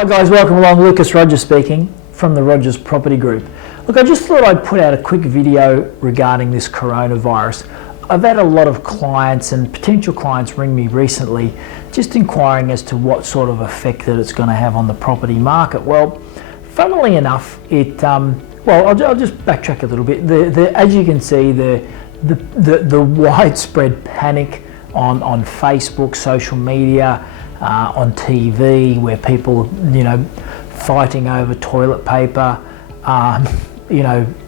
Hi guys, welcome along. Lucas Rogers speaking from the Rogers Property Group. Look, I just thought I'd put out a quick video regarding this coronavirus. I've had a lot of clients and potential clients ring me recently just inquiring as to what sort of effect that it's going to have on the property market. Well, funnily enough, I'll just backtrack a little bit. As you can see, the widespread panic on Facebook, social media, on TV, where people, fighting over toilet paper,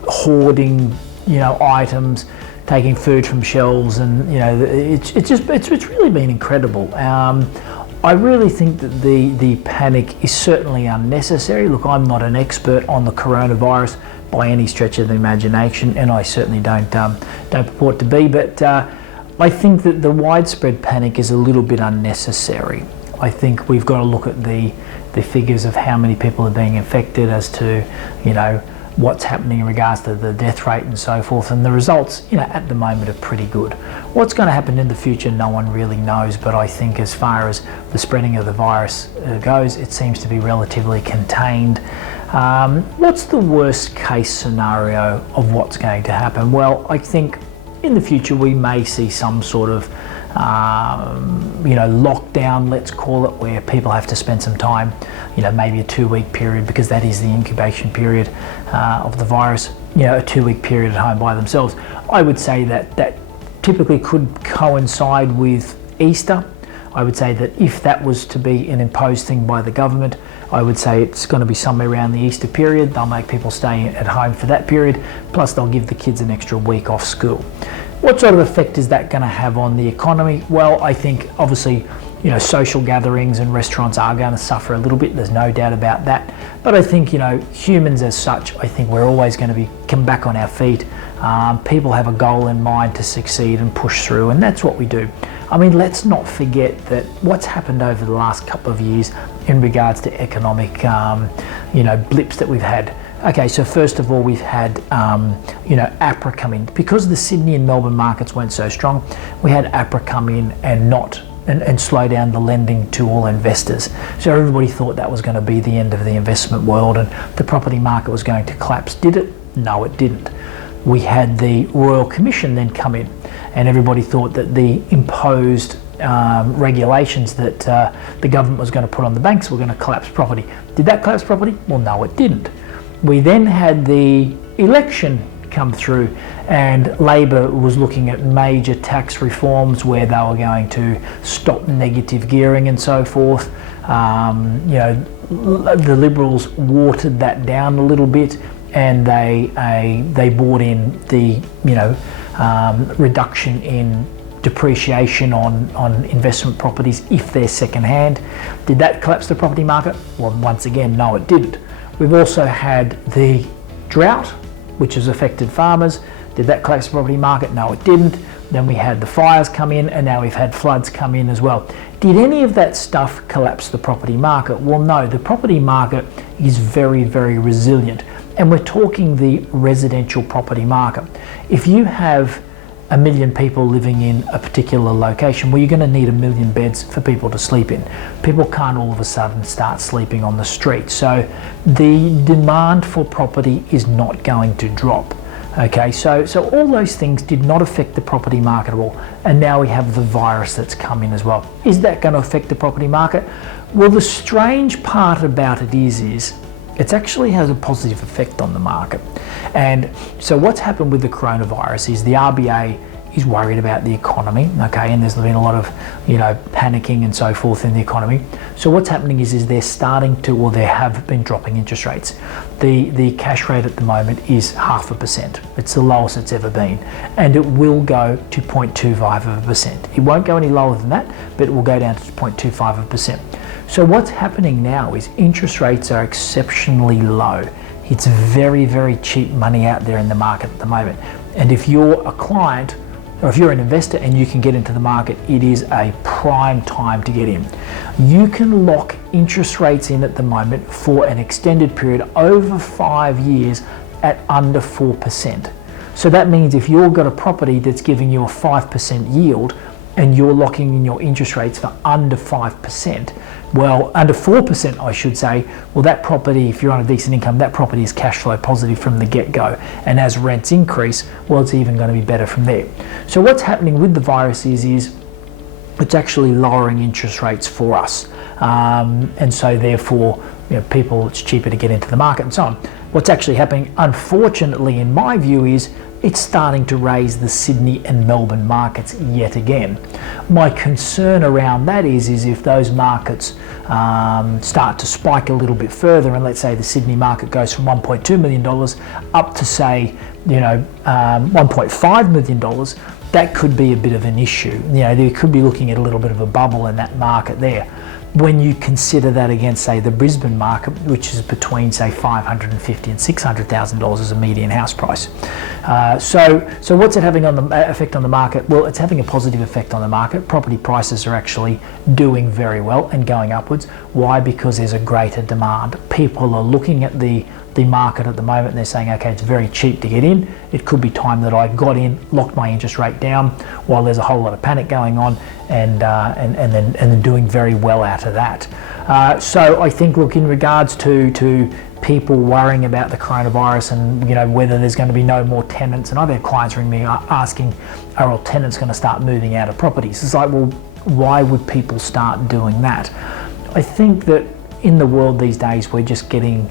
hoarding, items, taking food from shelves, and it's really been incredible. I really think that the panic is certainly unnecessary. Look, I'm not an expert on the coronavirus by any stretch of the imagination, and I certainly don't purport to be, but I think that the widespread panic is a little bit unnecessary. I think we've got to look at the figures of how many people are being infected as to, what's happening in regards to the death rate and so forth, and the results, at the moment are pretty good. What's going to happen in the future, no one really knows, but I think as far as the spreading of the virus goes, it seems to be relatively contained. What's the worst case scenario of what's going to happen? Well, I think in the future we may see some sort of lockdown, let's call it, where people have to spend some time, maybe a 2-week period, because that is the incubation period of the virus, a 2-week period at home by themselves. I would say that typically could coincide with Easter. I would say that if that was to be an imposed thing by the government, I would say it's going to be somewhere around the Easter period. They'll make people stay at home for that period, plus they'll give the kids an extra week off school. What sort of effect is that going to have on the economy? Well, I think obviously, social gatherings and restaurants are going to suffer a little bit. There's no doubt about that. But I think, humans as such, I think we're always going to come back on our feet. People have a goal in mind to succeed and push through, and that's what we do. I mean, let's not forget that what's happened over the last couple of years in regards to economic, blips that we've had. Okay, so first of all, we've had, APRA come in. Because the Sydney and Melbourne markets weren't so strong, we had APRA come in and slow down the lending to all investors. So everybody thought that was going to be the end of the investment world and the property market was going to collapse. Did it? No, it didn't. We had the Royal Commission then come in, and everybody thought that the imposed regulations that the government was going to put on the banks were going to collapse property. Did that collapse property? Well, no, it didn't. We then had the election come through, and Labor was looking at major tax reforms where they were going to stop negative gearing and so forth. The Liberals watered that down a little bit, and they brought in the reduction in depreciation on investment properties if they're second hand. Did that collapse the property market? Well, once again, no, it didn't. We've also had the drought, which has affected farmers. Did that collapse the property market? No, it didn't. Then we had the fires come in, and now we've had floods come in as well. Did any of that stuff collapse the property market? Well, no, the property market is very, very resilient. And we're talking the residential property market. If you have 1 million people living in a particular location, well, you're going to need 1 million beds for people to sleep in. People can't all of a sudden start sleeping on the street. So the demand for property is not going to drop. Okay, so all those things did not affect the property market at all. And now we have the virus that's come in as well. Is that going to affect the property market? Well, the strange part about it is it actually has a positive effect on the market. And so what's happened with the coronavirus is the RBA is worried about the economy, okay, and there's been a lot of, panicking and so forth in the economy. So what's happening is they're starting to, or they have been dropping interest rates. The cash rate at the moment is 0.5%. It's the lowest it's ever been, and it will go to 0.25%. It won't go any lower than that, but it will go down to 0.25%. So what's happening now is interest rates are exceptionally low. It's very, very cheap money out there in the market at the moment. And if you're a client, or if you're an investor and you can get into the market, it is a prime time to get in. You can lock interest rates in at the moment for an extended period over 5 years at under 4%. So that means if you've got a property that's giving you a 5% yield, and you're locking in your interest rates for under 5%, well, under 4%, I should say, well, that property, if you're on a decent income, that property is cash flow positive from the get-go. And as rents increase, well, it's even going to be better from there. So what's happening with the virus is it's actually lowering interest rates for us. And so therefore, people, it's cheaper to get into the market and so on. What's actually happening, unfortunately, in my view, is it's starting to raise the Sydney and Melbourne markets yet again. My concern around that is if those markets start to spike a little bit further, and let's say the Sydney market goes from $1.2 million up to, say, $1.5 million, that could be a bit of an issue. They could be looking at a little bit of a bubble in that market there. When you consider that against, say, the Brisbane market, which is between, say, $550,000 and $600,000 as a median house price. So what's it having on the effect on the market? Well, it's having a positive effect on the market. Property prices are actually doing very well and going upwards. Why? Because there's a greater demand. People are looking at the market at the moment and they're saying, okay, it's very cheap to get in. It could be time that I got in, locked my interest rate down while there's a whole lot of panic going on, and then doing very well out of that. So I think, look, in regards to people worrying about the coronavirus and whether there's going to be no more tenants, and I've had clients ring me asking, are all tenants going to start moving out of properties? It's like, well, why would people start doing that? I think that in the world these days we're just getting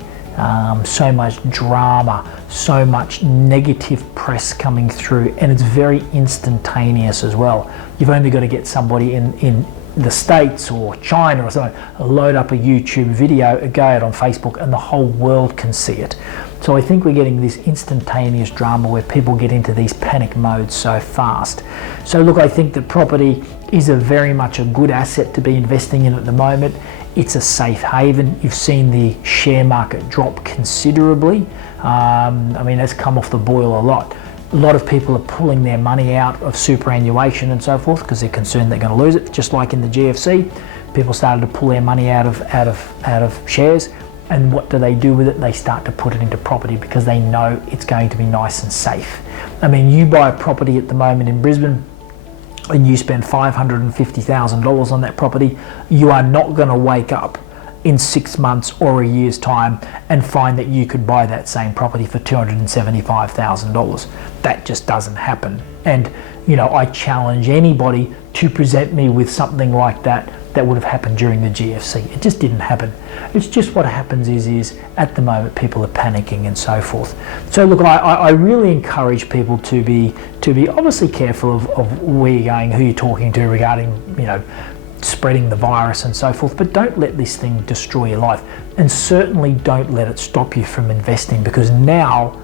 so much drama, so much negative press coming through, and it's very instantaneous as well. You've only got to get somebody in the States or China or something, load up a YouTube video, go out on Facebook, and the whole world can see it. So I think we're getting this instantaneous drama where people get into these panic modes so fast. So look, I think that property is very much a good asset to be investing in at the moment. It's a safe haven. You've seen the share market drop considerably. That's come off the boil a lot. A lot of people are pulling their money out of superannuation and so forth because they're concerned they're going to lose it. Just like in the GFC, people started to pull their money out of shares. And what do they do with it? They start to put it into property because they know it's going to be nice and safe. You buy a property at the moment in Brisbane, and you spend $550,000 on that property, you are not going to wake up in 6 months or a year's time and find that you could buy that same property for $275,000. That just doesn't happen. And I challenge anybody to present me with something like that would have happened during the GFC. It just didn't happen. It's just what happens is at the moment people are panicking and so forth. So look, I really encourage people to be obviously careful of where you're going, who you're talking to regarding spreading the virus and so forth, but don't let this thing destroy your life, and certainly don't let it stop you from investing, because now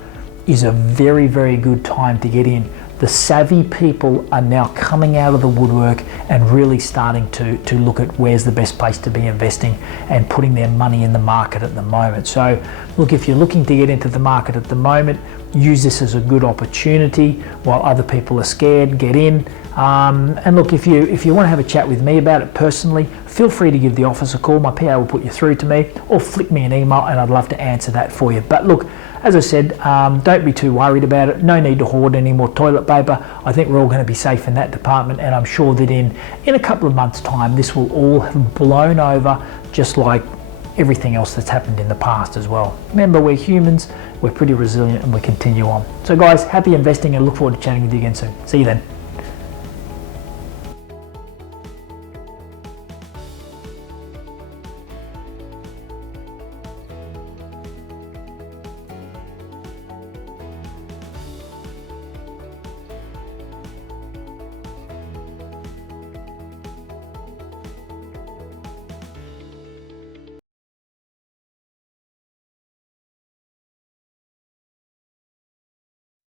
is a very, very good time to get in. The savvy people are now coming out of the woodwork and really starting to look at where's the best place to be investing and putting their money in the market at the moment. So look, if you're looking to get into the market at the moment, use this as a good opportunity while other people are scared. Get in. And look, if you want to have a chat with me about it personally, feel free to give the office a call. My PA will put you through to me, or flick me an email and I'd love to answer that for you. But look, as I said, don't be too worried about it. No need to hoard any more toilet paper. I think we're all going to be safe in that department, and I'm sure that in a couple of months' time this will all have blown over, just like everything else that's happened in the past as well. Remember, we're humans, we're pretty resilient, and we continue on. So guys, happy investing and look forward to chatting with you again soon. See you then.